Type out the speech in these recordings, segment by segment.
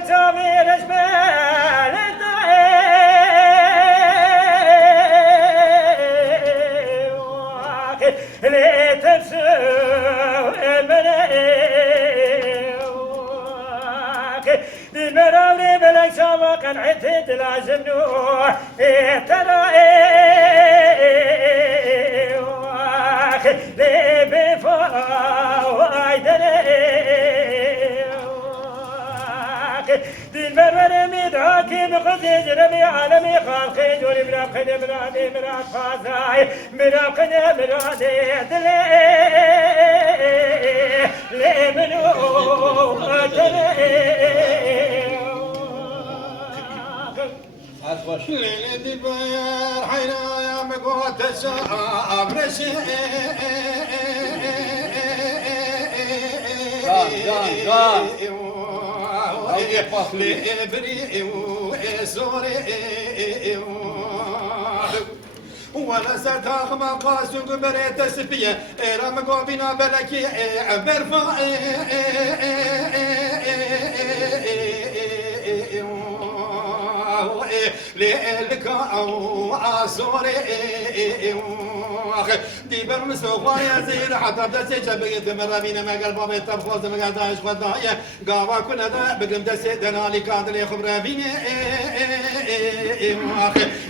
تتابير جبال الضيق لي تسوي مريق بالمراولي بلك سابقا عتد لازم نوح ترى لي بفايد بالبربر مدعاكي بقصد ربي عالمي خالقي جولي مرابقني مرادي مراد فازاي مرابقني مرادي دلي لي منو أتلي ليلة البير حينا يا مقوت الشعب نشيء لإبري وإسوري ولا ستاخ ما قاسوك بريت سبية رام قوبنا بلكي برفا ليلك أو عصوري ديبر مسوقا يزيد حتى دسي جبيت مرابين ما قلبا بيتبخوز ما قداش خدايا قاوا كنا دا بقم دسي دنالي كادلي خبرابين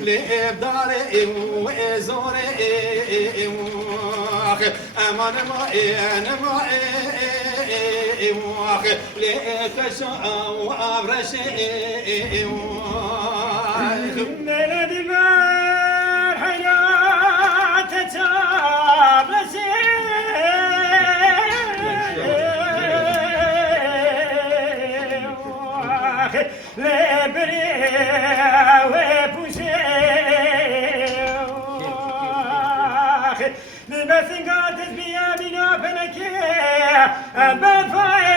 لإبداري وإزوري أمان ما أنا ما لتشاء وأبرشي ليلة دبار حياة تتابسي لبري وبوسي لمثل قادت بيا بنا فلكي بفاي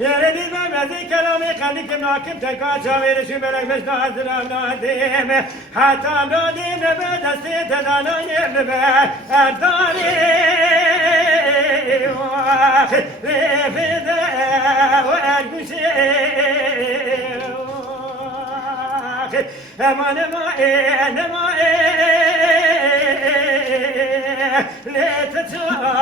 يا ردي ما ذي كلامي خليك ناكب تكاشا ويرشي بلك مش نازل ناديم حتى ناديم بدستي تداني بداري في ذا والبشي أمان ما لا تتعب